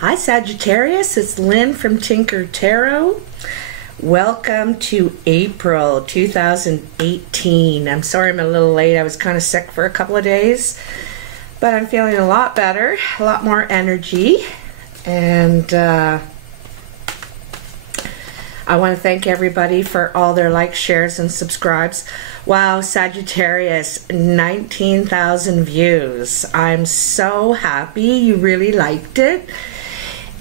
Hi Sagittarius, it's Lynn from Tinker Tarot. Welcome to April 2018. I'm sorry I'm a little late. I was kind of sick for a couple of days, but I'm feeling a lot better, a lot more energy, and I want to thank everybody for all their likes, shares, and subscribes. Wow, Sagittarius, 19,000 views. I'm so happy you really liked it.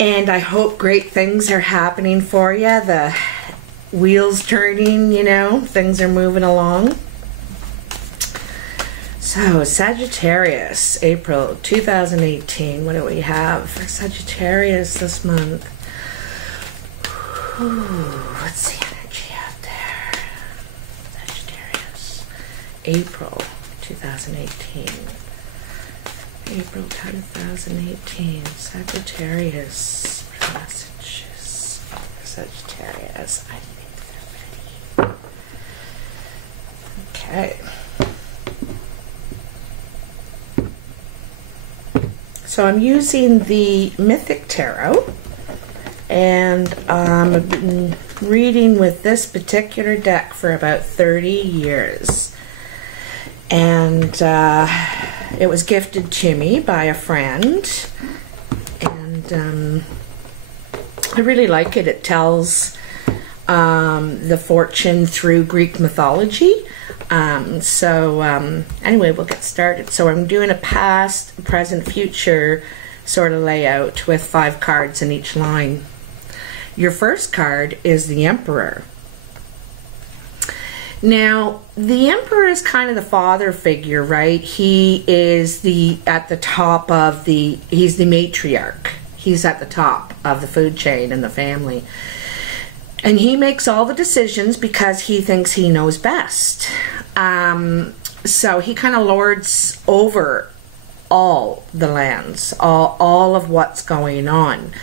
And I hope great things are happening for you. The wheels turning, you know, things are moving along. So, Sagittarius, April 2018. What do we have for Sagittarius this month? Ooh, what's the energy out there? Sagittarius, April 2018. April 2018, Sagittarius, messages for Sagittarius. I think they're ready. So I'm using the Mythic Tarot, and I've been reading with this particular deck for about 30 years. And it was gifted to me by a friend, and I really like it. It tells the fortune through Greek mythology. Anyway, we'll get started. So I'm doing a past, present, future sort of layout with 5 cards in each line. Your first card is the Emperor. Now, the Emperor is kind of the father figure, right? He is at the top of he's the matriarch. He's at the top of the food chain in the family. And he makes all the decisions because he thinks he knows best. So he kind of lords over all the lands, all of what's going on.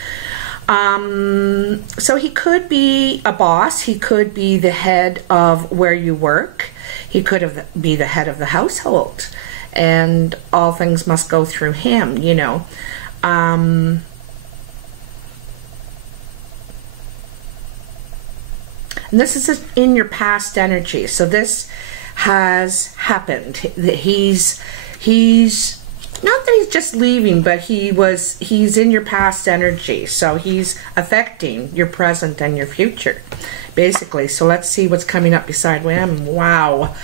So he could be a boss, he could be the head of where you work, he could be the head of the household, and all things must go through him, you know. And this is in your past energy, so this has happened. He's not that he's just leaving, but he's in your past energy, so he's affecting your present and your future, basically. So let's see what's coming up beside him. Wow,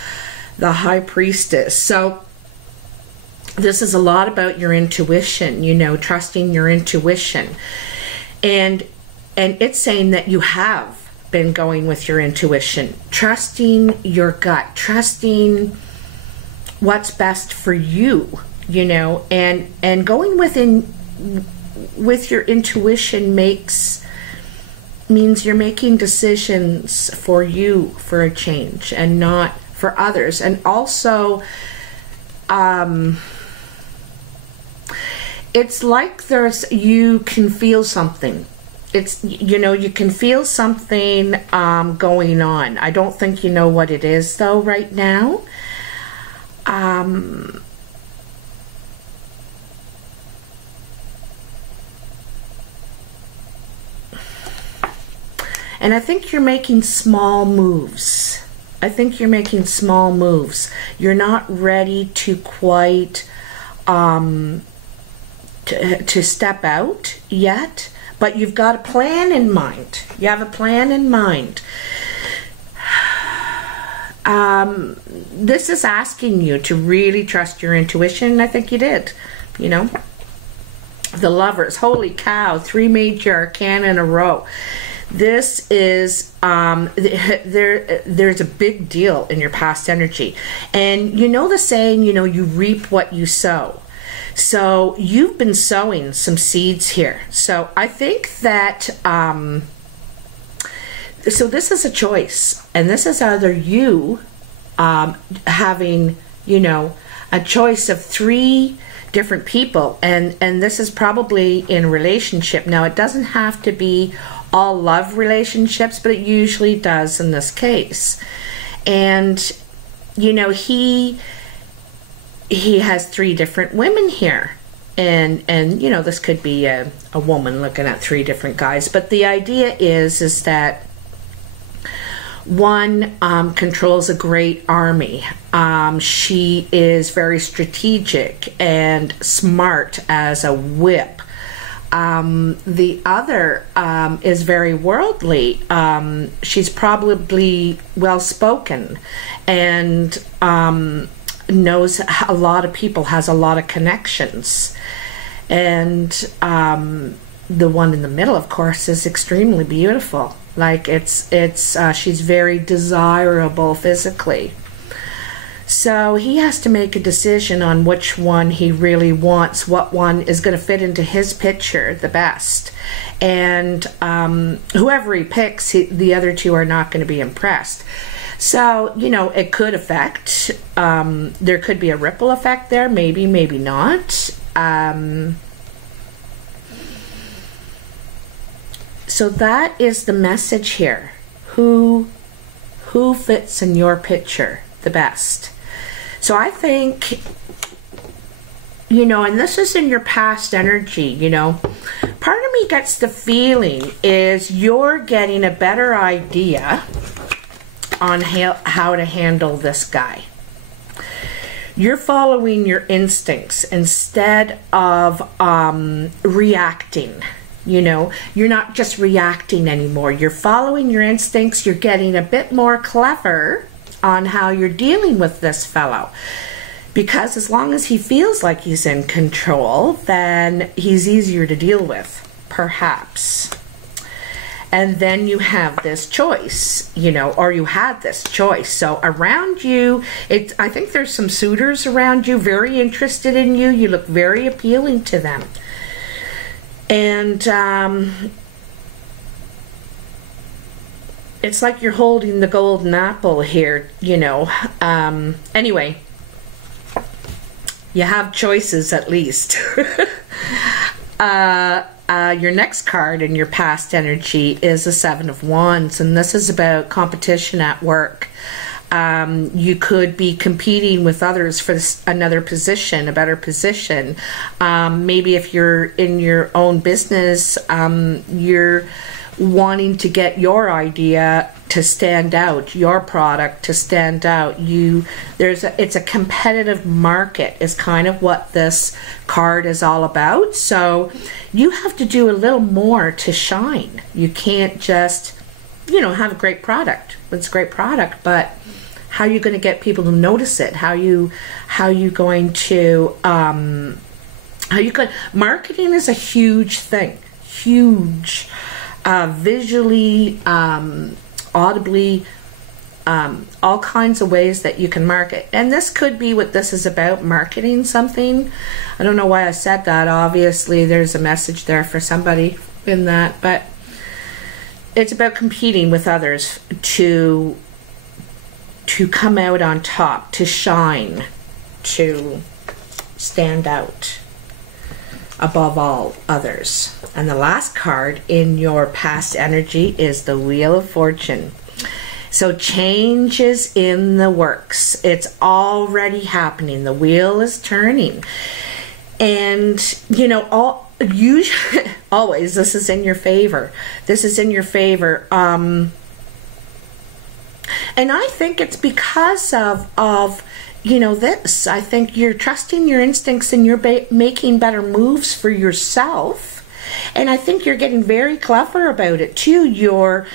the High Priestess. So this is a lot about your intuition, you know, trusting your intuition, and it's saying that you have been going with your intuition, trusting your gut, trusting what's best for you. You know, and going with your intuition means you're making decisions for you for a change and not for others. And also, it's like you can feel something. It's, you know, you can feel something going on. I don't think you know what it is though right now. And I think you're making small moves. I think you're making small moves. You're not ready to quite to step out yet, but you've got a plan in mind. You have a plan in mind. This is asking you to really trust your intuition, and I think you did, you know. The Lovers, holy cow, 3 major arcana in a row. This is, there's a big deal in your past energy. And you know the saying, you know, you reap what you sow. So you've been sowing some seeds here. So I think that, so this is a choice. And this is either you having, you know, a choice of 3 different people. And this is probably in a relationship. Now, it doesn't have to be all love relationships, but it usually does in this case. And you know, he has 3 different women here. and you know, this could be a woman looking at 3 different guys, but the idea is that one controls a great army. She is very strategic and smart as a whip. The other is very worldly. She's probably well spoken and knows a lot of people, has a lot of connections. And the one in the middle, of course, is extremely beautiful. Like she's very desirable physically. So he has to make a decision on which one he really wants, what one is going to fit into his picture the best. And whoever he picks, the other 2 are not going to be impressed. So, you know, it could affect, there could be a ripple effect there, maybe, maybe not. So that is the message here. Who fits in your picture the best? So I think, you know, and this is in your past energy, you know, part of me gets the feeling is you're getting a better idea on how to handle this guy. You're following your instincts instead of reacting. You know, you're not just reacting anymore. You're following your instincts. You're getting a bit more clever on how you're dealing with this fellow. Because as long as he feels like he's in control, then he's easier to deal with, perhaps. And then you have this choice, you know, or you had this choice. So around you, I think there's some suitors around you, very interested in you. You look very appealing to them. And it's like you're holding the golden apple here, you know. Anyway, you have choices at least. Your next card in your past energy is the 7 of Wands, and this is about competition at work. You could be competing with others for another position, a better position. Maybe if you're in your own business, you're wanting to get your idea to stand out, your product to stand out. It's a competitive market is kind of what this card is all about. So you have to do a little more to shine. You can't just, you know, have a great product. It's a great product, but how are you going to get people to notice it? How you going to marketing is a huge thing, huge, visually, audibly, all kinds of ways that you can market. And this could be what this is about, marketing something. I don't know why I said that. Obviously there's a message there for somebody in that, but it's about competing with others to come out on top, to shine, to stand out above all others. And the last card in your past energy is the Wheel of Fortune. So change is in the works. It's already happening. The wheel is turning. And, you know, always this is in your favor. This is in your favor. And I think it's because of you know, this. I think you're trusting your instincts and you're making better moves for yourself. And I think you're getting very clever about it too. You're,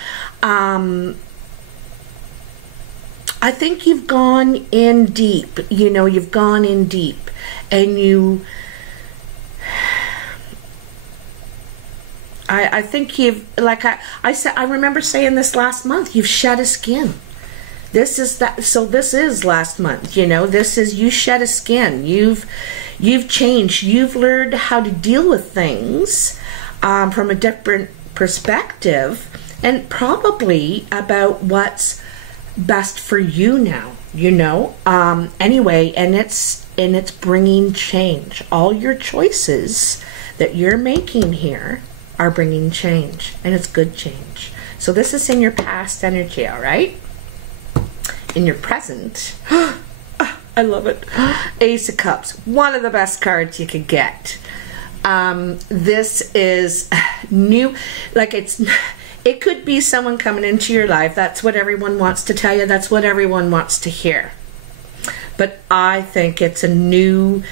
I think you've gone in deep. You know, you've gone in deep. And I think you've, like I said, I remember saying this last month, you've shed a skin. This is that. So this is last month, you know, this is, you shed a skin. You've changed. You've learned how to deal with things from a different perspective, and probably about what's best for you now, you know. Anyway, and it's bringing change. All your choices that you're making here are bringing change, and it's good change. So this is in your past energy, all right? In your present, I love it. Ace of Cups, one of the best cards you could get. This is new, like it could be someone coming into your life. That's what everyone wants to tell you. That's what everyone wants to hear. But I think it's a new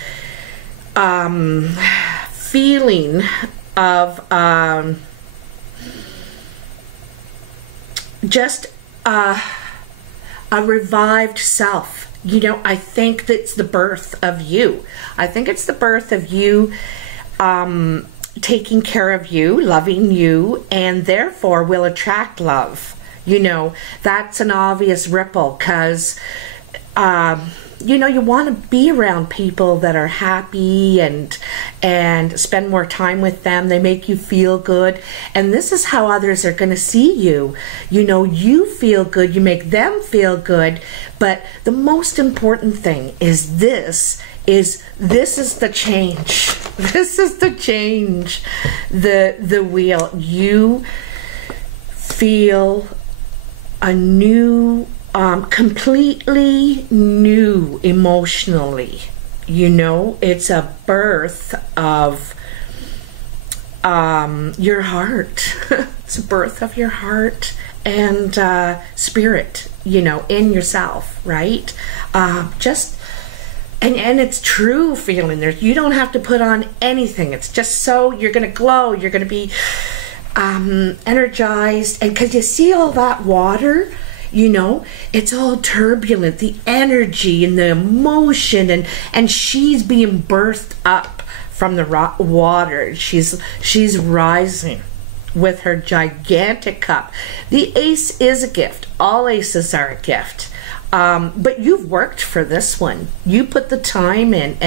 feeling of just a revived self. You know, I think that's the birth of you. I think it's the birth of you taking care of you, loving you, and therefore will attract love. You know, that's an obvious ripple, because you know, you want to be around people that are happy and spend more time with them. They make you feel good, and this is how others are going to see you. You know, you feel good, you make them feel good, but the most important thing is this is the change. This is the change, the wheel. You feel a new, completely new emotionally. You know, it's a birth of your heart. It's a birth of your heart and spirit, you know, in yourself, right? And it's true feeling there. You don't have to put on anything. It's just so you're going to glow. You're going to be energized. And because you see all that water, you know, it's all turbulent. The energy and the emotion, and she's being birthed up from the water. She's rising with her gigantic cup. The ace is a gift. All aces are a gift. But you've worked for this one. You put the time in,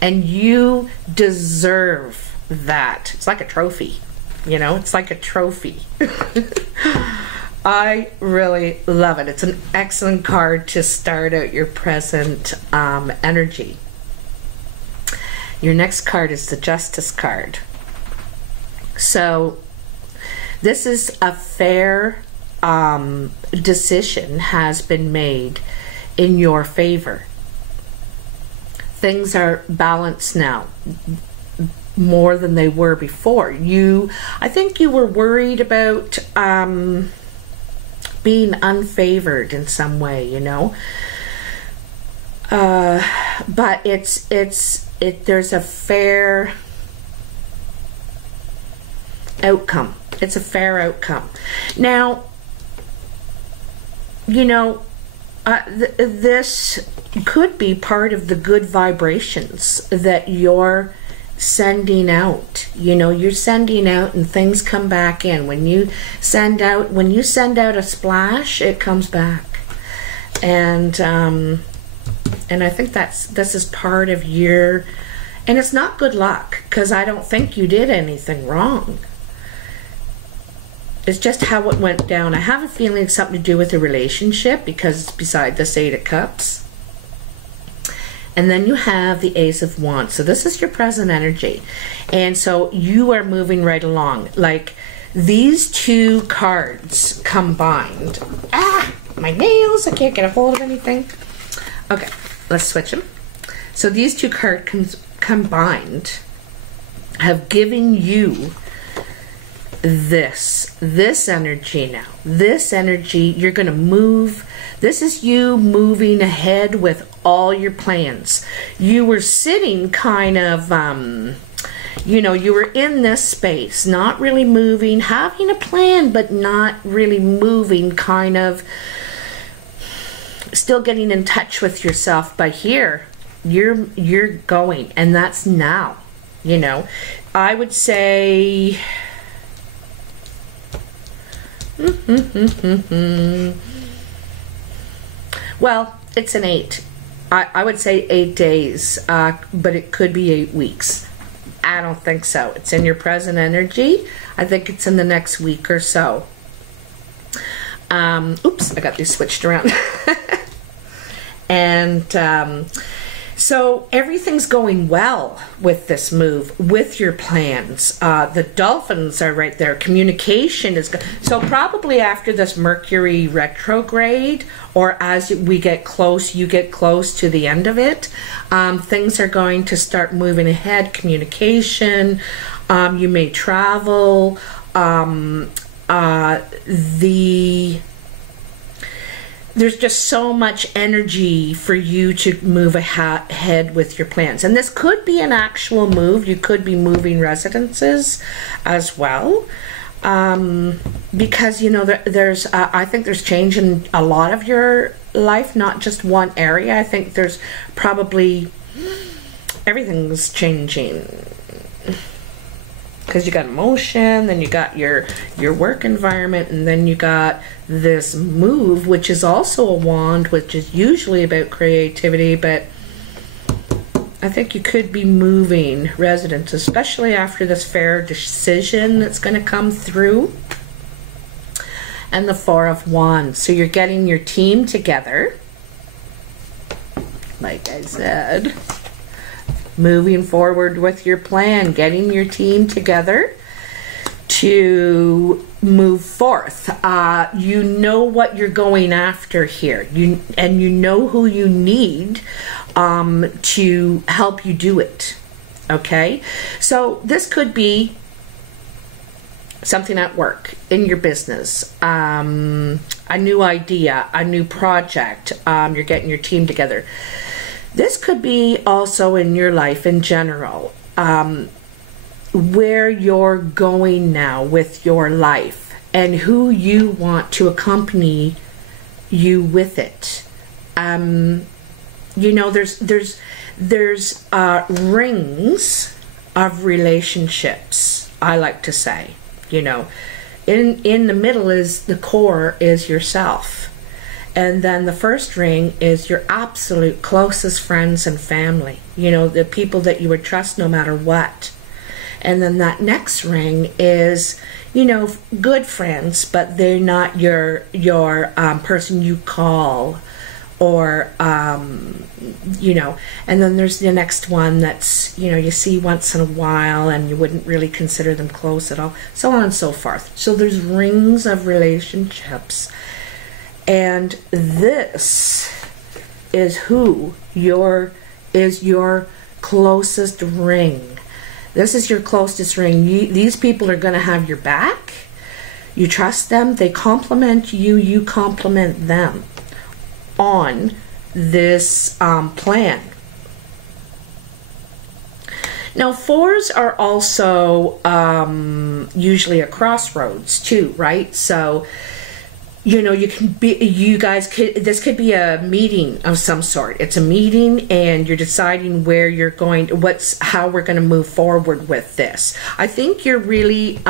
and you deserve that. It's like a trophy, you know, it's like a trophy. I really love it. It's an excellent card to start out your present energy. Your next card is the Justice card. So this is a fair decision has been made in your favor. Things are balanced now more than they were before. I think you were worried about being unfavored in some way, you know, but there's a fair outcome. It's a fair outcome. Now, you know, this could be part of the good vibrations that you're sending out. You know, you're sending out and things come back in. When you send out a splash, it comes back. And I think this is part of your, and it's not good luck, because I don't think you did anything wrong. It's just how it went down. I have a feeling it's something to do with the relationship, because it's beside this Eight of Cups. And then you have the Ace of Wands. So this is your present energy. And so you are moving right along. Like these two cards combined. My nails. I can't get a hold of anything. Okay, let's switch them. So these two cards combined have given you this energy now. This energy, you're going to move. This is you moving ahead with all your plans. You were sitting kind of, you know, you were in this space, not really moving, having a plan, but not really moving, kind of still getting in touch with yourself. But here, you're going, and that's now, you know. I would say... Well, it's an 8. I would say 8 days, but it could be 8 weeks. I don't think so. It's in your present energy. I think it's in the next week or so. Oops, I got these switched around. And So everything's going well with this move, with your plans. The dolphins are right there. Communication is good. So probably after this Mercury retrograde, or as we get close, you get close to the end of it, things are going to start moving ahead. Communication, you may travel. There's just so much energy for you to move ahead with your plans. And this could be an actual move. You could be moving residences as well. Because, you know, there's I think there's change in a lot of your life, not just one area. I think there's probably everything's changing. Because you got emotion, then you got your work environment, and then you got this move, which is also a wand, which is usually about creativity, but I think you could be moving residents, especially after this fair decision that's going to come through. And the Four of Wands. So you're getting your team together, like I said. Moving forward with your plan, getting your team together to move forth. You know what you're going after here. You know who you need to help you do it. Okay? So this could be something at work, in your business, a new idea, a new project. You're getting your team together. This could be also in your life in general, where you're going now with your life and who you want to accompany you with it. You know, there's rings of relationships, I like to say. You know, in the middle is the core is yourself. And then the first ring is your absolute closest friends and family. You know, the people that you would trust no matter what. And then that next ring is, you know, good friends, but they're not your person you call, or you know. And then there's the next one that's, you know, you see once in a while and you wouldn't really consider them close at all, so on and so forth. So there's rings of relationships. And this is your closest ring. This is your closest ring. These people are going to have your back. You trust them. They compliment you. You compliment them on this plan. Now, fours are also usually a crossroads too, right? So, you know, this could be a meeting of some sort. It's a meeting and you're deciding where you're going, how we're going to move forward with this. I think you're really,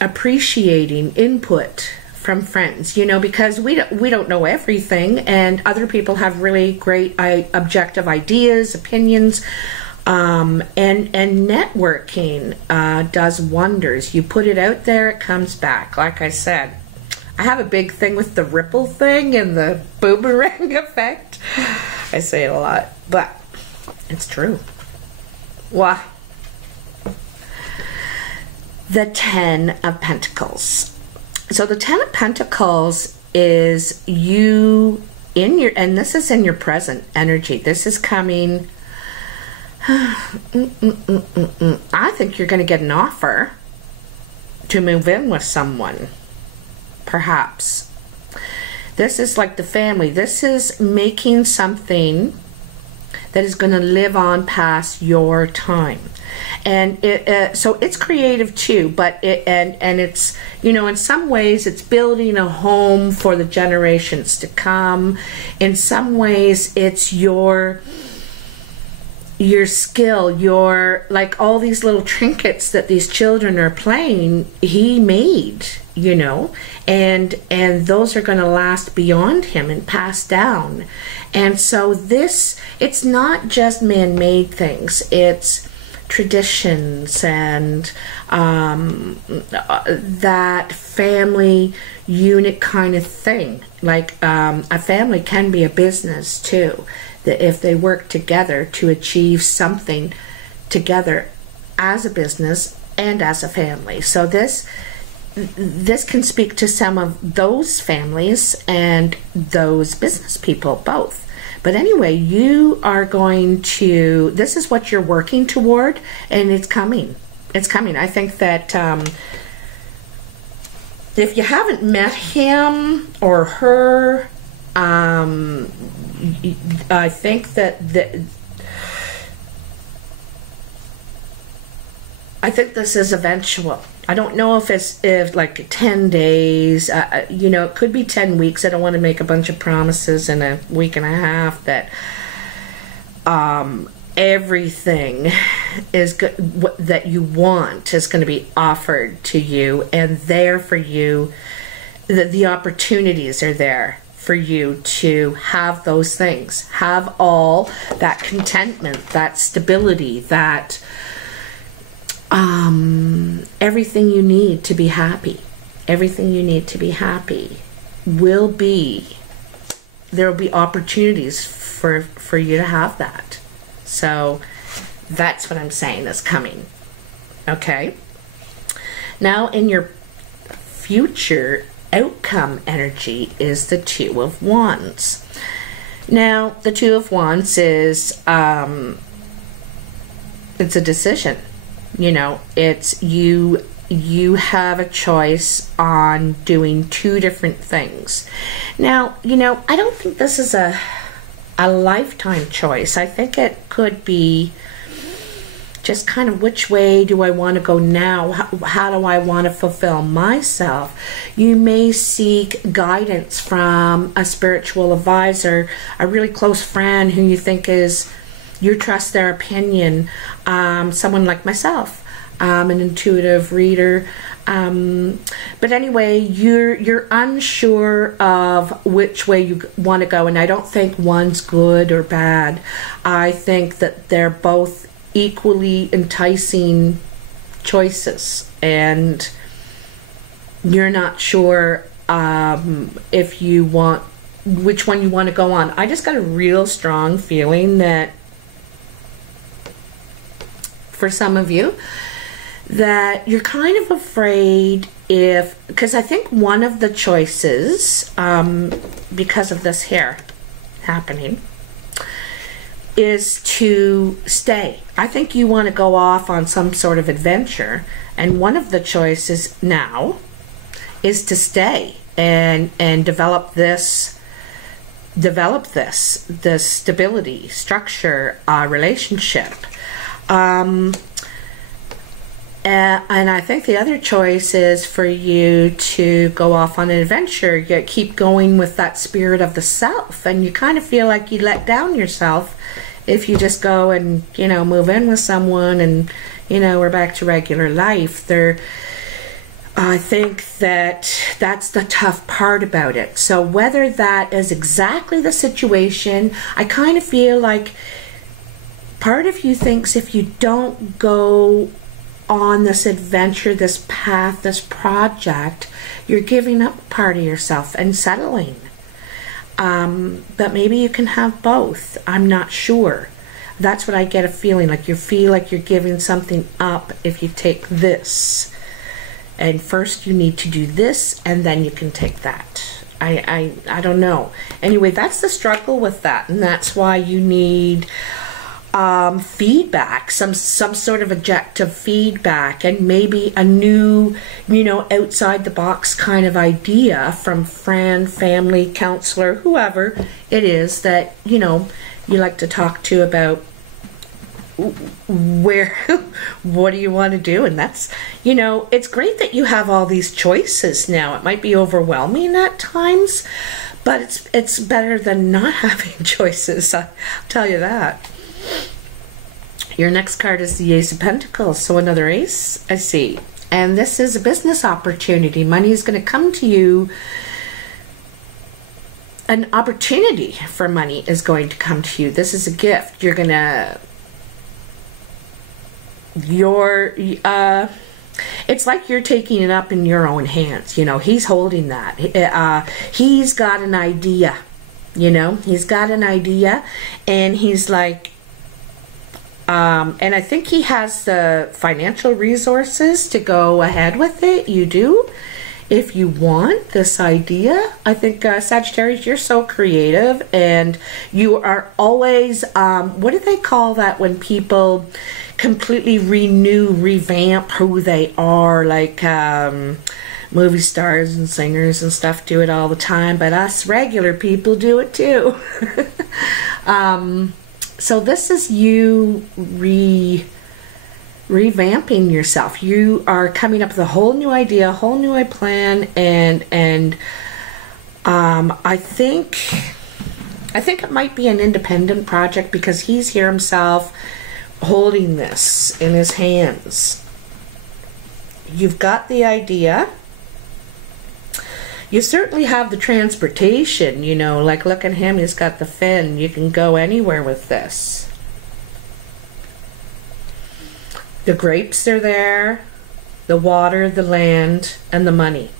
appreciating input from friends, you know, because we don't know everything, and other people have really great objective ideas, opinions. And networking does wonders. You put it out there, it comes back. Like I said, I have a big thing with the ripple thing and the boomerang effect. I say it a lot, but it's true. Wow. The Ten of Pentacles. So the Ten of Pentacles is you in your, and this is in your present energy. This is coming. I think you're going to get an offer to move in with someone, perhaps. This is like the family. This is making something that is going to live on past your time. And so it's creative too, but it's, you know, in some ways it's building a home for the generations to come. In some ways it's your skill, your, like all these little trinkets that these children are playing, he made, you know, and those are going to last beyond him and pass down. And so this, it's not just man-made things, it's traditions and that family unit kind of thing. Like a family can be a business too, that if they work together to achieve something together as a business and as a family. So this can speak to some of those families and those business people both. But anyway, you are going to, this is what you're working toward, and it's coming. It's coming. I think that if you haven't met him or her, I think that I think this is eventual. I don't know if like 10 days, you know, it could be 10 weeks. I don't want to make a bunch of promises in a week and a half that everything is that you want is going to be offered to you and there for you. The opportunities are there for you to have those things, have all that contentment, that stability, that everything you need to be happy. Everything you need to be happy will be, there will be opportunities for you to have that. So that's what I'm saying is coming. Okay. Now in your future outcome energy is the Two of Wands. Now the Two of Wands is it's a decision. You know, it's you have a choice on doing two different things. Now, you know, I don't think this is a lifetime choice. I think it could be just kind of which way do I want to go now? How do I want to fulfill myself? You may seek guidance from a spiritual advisor, a really close friend who you think is, you trust their opinion, someone like myself, an intuitive reader. But anyway, you're unsure of which way you want to go, and I don't think one's good or bad. I think that they're both equally enticing choices, and you're not sure if you want, which one you want to go on. I just got a real strong feeling that for some of you that you're kind of afraid because I think one of the choices, because of this here happening, is to stay. I think you want to go off on some sort of adventure, and one of the choices now is to stay and develop this stability, structure, relationship. And I think the other choice is for you to go off on an adventure. You keep going with that spirit of the self, and you kind of feel like you let down yourself if you just go and, you know, move in with someone and, you know, we're back to regular life. I think that's the tough part about it. So whether that is exactly the situation, I kind of feel like part of you thinks if you don't go on this adventure, this path, this project, you're giving up part of yourself and settling. But maybe you can have both. I'm not sure. That's what I get a feeling like. You feel like you're giving something up if you take this. And first you need to do this, and then you can take that. I don't know. Anyway, that's the struggle with that, and that's why you need feedback, some sort of objective feedback, and maybe a new, you know, outside the box kind of idea from friend, family, counselor, whoever it is that, you know, you like to talk to about what do you want to do. And that's, you know, it's great that you have all these choices now. It might be overwhelming at times, but it's better than not having choices, I'll tell you that. Your next card is the Ace of Pentacles, so another ace, I see. And this is a business opportunity. Money is going to come to you. An opportunity for money is going to come to you. This is a gift. You're going to you're it's like you're taking it up in your own hands. You know, he's holding that. He's got an idea. You know, he's got an idea, and he's like, and I think he has the financial resources to go ahead with it. You do, if you want this idea. I think Sagittarius, you're so creative, and you are always, what do they call that when people completely revamp who they are, like movie stars and singers and stuff do it all the time, but us regular people do it too. So this is you revamping yourself. You are coming up with a whole new idea, a whole new plan, and I think it might be an independent project, because he's here himself holding this in his hands. You've got the idea. You certainly have the transportation, you know, like look at him, he's got the fin. You can go anywhere with this. The grapes are there, the water, the land, and the money.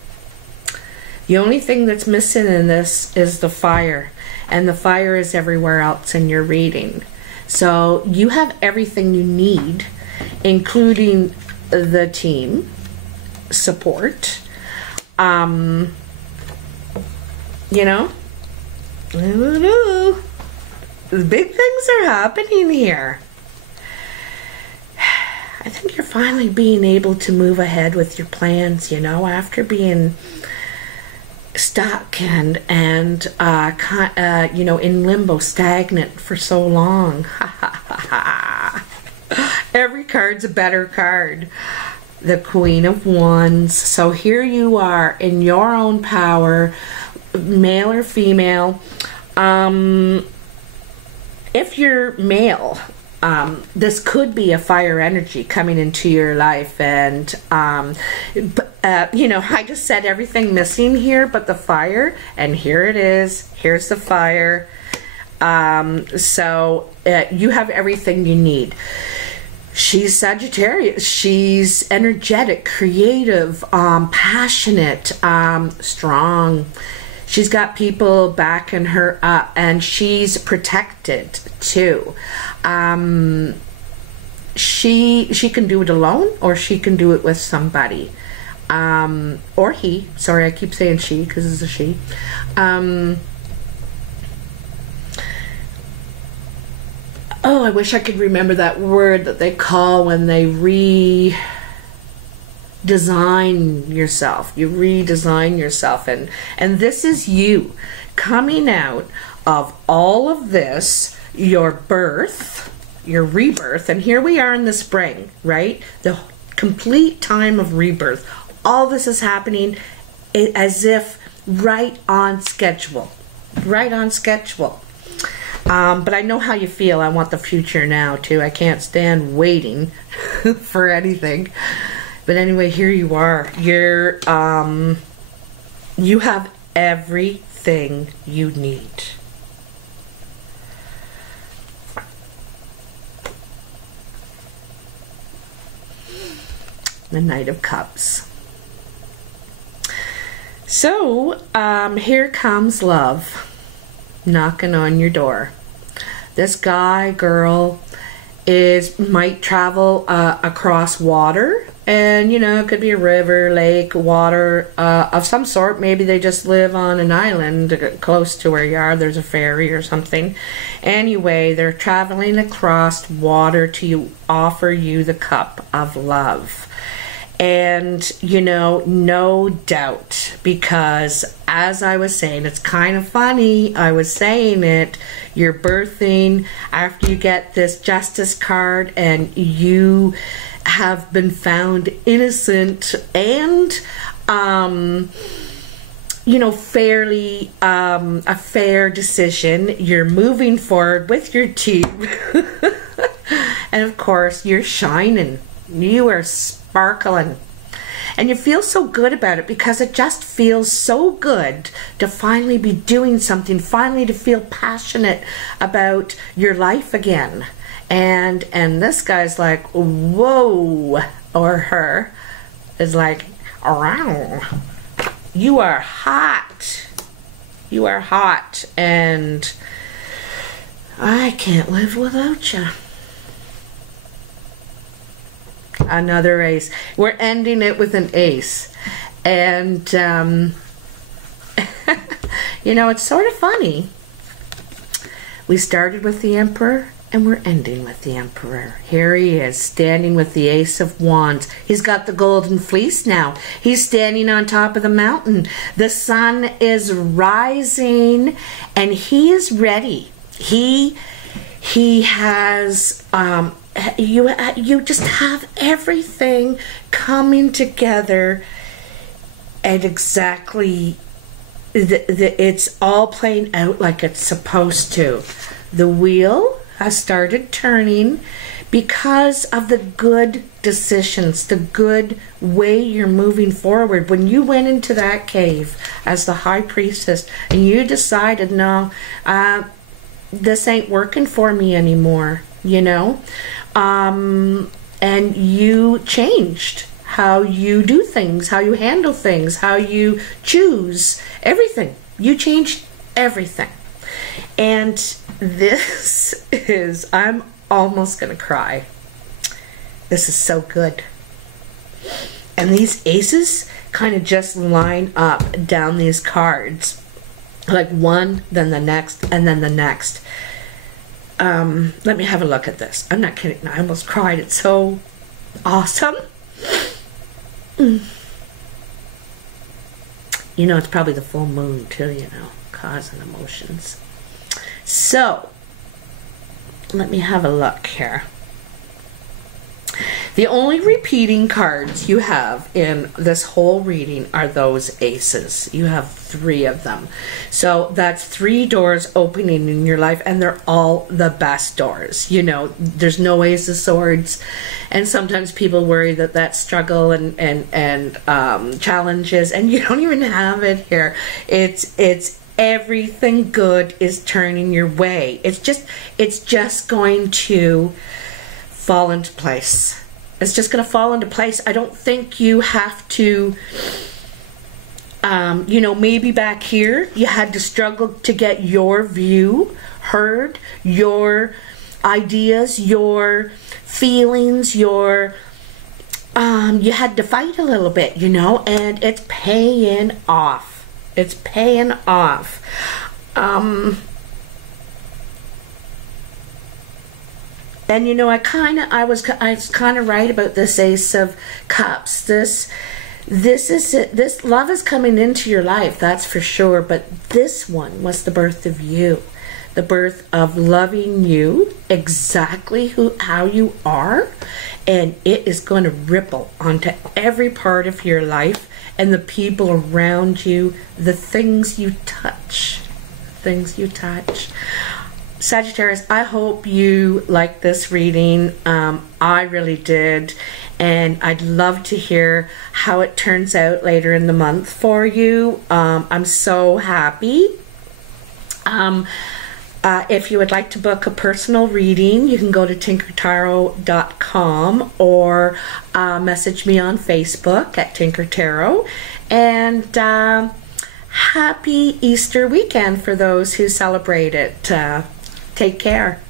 The only thing that's missing in this is the fire, and the fire is everywhere else in your reading. So you have everything you need, including the team support. You know, big things are happening here. I think you're finally being able to move ahead with your plans, you know, after being stuck and you know, in limbo, stagnant for so long. Every card's a better card. The Queen of Wands. So here you are in your own power, male or female. If you're male, this could be a fire energy coming into your life, and you know, I just said everything missing here but the fire, and here it is. Here's the fire. So you have everything you need. She's Sagittarius. She's energetic, creative, passionate, strong. She's got people backing her up, and she's protected too. She can do it alone, or she can do it with somebody, or he. Sorry, I keep saying she because it's a she. Oh, I wish I could remember that word that they call when they redesign yourself. You redesign yourself, and this is you coming out of all of this, your birth, your rebirth, and here we are in the spring, right? The complete time of rebirth. All this is happening as if right on schedule. Right on schedule. But I know how you feel. I want the future now too. I can't stand waiting for anything. But anyway, here you are. You're you have everything you need. The Knight of Cups. So, here comes love knocking on your door. This guy, girl, might travel across water, and you know, it could be a river, lake, water of some sort. Maybe they just live on an island close to where you are. There's a ferry or something. Anyway, they're traveling across water to offer you the cup of love. And, you know, no doubt, because as I was saying, it's kind of funny, I was saying it, you're birthing after you get this Justice card, and you have been found innocent and, you know, fairly, a fair decision. You're moving forward with your team. And of course, you're shining. You are sparkling. And you feel so good about it because it just feels so good to finally be doing something, finally to feel passionate about your life again. And this guy's like, whoa, or her is like, wow, you are hot. You are hot, and I can't live without you. Another ace. We're ending it with an ace. And, you know, it's sort of funny. We started with the Emperor, and we're ending with the Emperor. Here he is, standing with the Ace of Wands. He's got the golden fleece now. He's standing on top of the mountain. The sun is rising, and he is ready. He has, you just have everything coming together, and exactly, it's all playing out like it's supposed to. The wheel has started turning because of the good decisions, the good way you're moving forward. When you went into that cave as the High Priestess and you decided, no, this ain't working for me anymore, you know, and you changed how you do things, how you handle things, how you choose everything. You changed everything. And this is, I'm almost gonna cry. This is so good. And these aces kind of just line up down these cards, like one, then the next, and then the next. Let me have a look at this. I'm not kidding. I almost cried. It's so awesome. You know, it's probably the full moon too, you know, causing emotions. So, let me have a look here. The only repeating cards you have in this whole reading are those aces. You have 3 of them. So that's 3 doors opening in your life, and they're all the best doors. You know, there's no Ace of Swords, and sometimes people worry that that's struggle and challenges, and you don't even have it here. It's everything good is turning your way. It's just going to fall into place. It's just going to fall into place. I don't think you have to, you know, maybe back here you had to struggle to get your view heard, your ideas, your feelings, your, you had to fight a little bit, you know, and it's paying off. It's paying off. And you know, I was kind of right about this Ace of Cups. This is it. This love is coming into your life, that's for sure. But this one was the birth of you, the birth of loving you exactly how you are, and it is going to ripple onto every part of your life and the people around you, the things you touch, Sagittarius, I hope you liked this reading. I really did, and I'd love to hear how it turns out later in the month for you. I'm so happy. If you would like to book a personal reading, you can go to tinkertarot.com or message me on Facebook at Tinker Tarot. And happy Easter weekend for those who celebrate it. Take care.